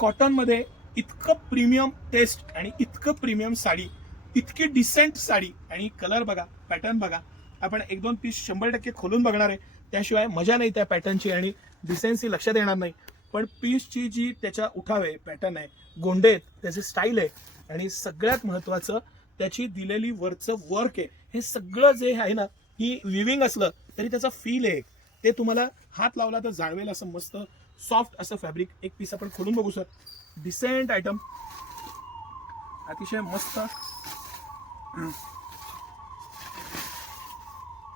कॉटनमध्ये इतकं premium taste आणि इतकं प्रीमियम साडी, इतकी डिसेंट साडी आणि कलर बघा, पॅटर्न बघा. आपण 1-2 पीस 100% खोलून बघणार आहे, त्याशिवाय मजा नाही त्या पॅटर्नची आणि डिसेन्सी लक्षात येणार नाही. पण पीसची जी त्याच्या उठाव आहे, पॅटर्न आहे, गोंडे आहेत, त्याचे स्टाईल आहे आणि सगळ्यात महत्त्वाचं त्याची दिलेली वरचं वर्क आहे. हे सगळं जे आहे ना, ही विविंग असलं तरी त्याचा फील आहे, ते तुम्हाला हात लावला तर जाणवेल. असं मस्त सॉफ्ट असं फॅब्रिक. एक पीस आपण खोलून बघू सर. डिसेंट आयटम, अतिशय मस्त.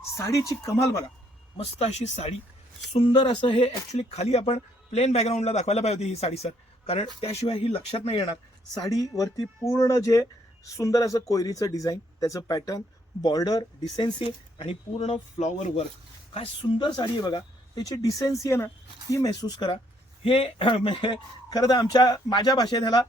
साडीची कमाल बघा, मस्त अशी साडी, सुंदर असं. हे ऍक्च्युली खाली आपण प्लेन बॅकग्राऊंडला दाखवायला पाहिजे होती ही साडी सर, कारण त्याशिवाय ही लक्षात नाही येणार. साडीवरती पूर्ण जे सुंदर असं कोयरीचं डिझाईन, त्याचं पॅटर्न, बॉर्डर, डिसेन्सी आणि पूर्ण फ्लॉवर वर्क. काय सुंदर साडी आहे बघा. त्याची डिसेन्सी आहे ना, ती महसूस करा. हे खरं तर माझ्या भाषेत ह्याला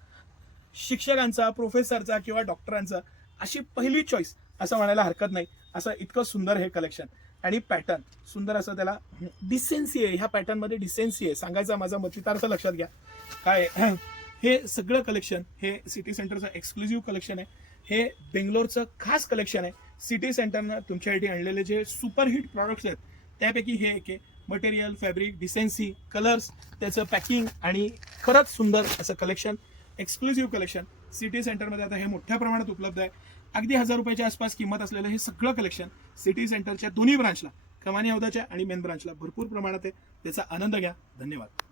शिक्षकांचा, प्रोफेसरचा किंवा डॉक्टरांचा अशी पहिली चॉईस असं म्हणायला हरकत नाही. असं इतकं सुंदर हे कलेक्शन आणि पॅटर्न सुंदर असं. त्याला डिसेन्सी आहे, ह्या पॅटर्नमध्ये डिसेन्सी आहे. सांगायचा माझा मतितार्थ लक्षात घ्या. काय हे सगळं कलेक्शन हे सिटी सेंटरचं एक्सक्लुझिव्ह कलेक्शन आहे. हे बेंगलोरचं खास कलेक्शन आहे. सिटी सेंटरनं तुमच्यासाठी आणलेले जे सुपरहिट प्रॉडक्ट्स आहेत त्यापैकी हे एक आहे. मटेरियल, फॅब्रिक, डिसेन्सी, कलर्स, त्याचं पॅकिंग आणि खरंच सुंदर असं कलेक्शन, एक्सक्लुझिव्ह कलेक्शन सिटी सेंटरमध्ये आता हे मोठ्या प्रमाणात उपलब्ध आहे. अगदी 1000 रुपयाच्या आसपास किंमत असलेलं हे सगळं कलेक्शन सिटी सेंटरच्या दोन्ही ब्रांचला, कमानी हौदाच्या आणि मेन ब्रांचला भरपूर प्रमाणात आहे. त्याचा आनंद घ्या. धन्यवाद.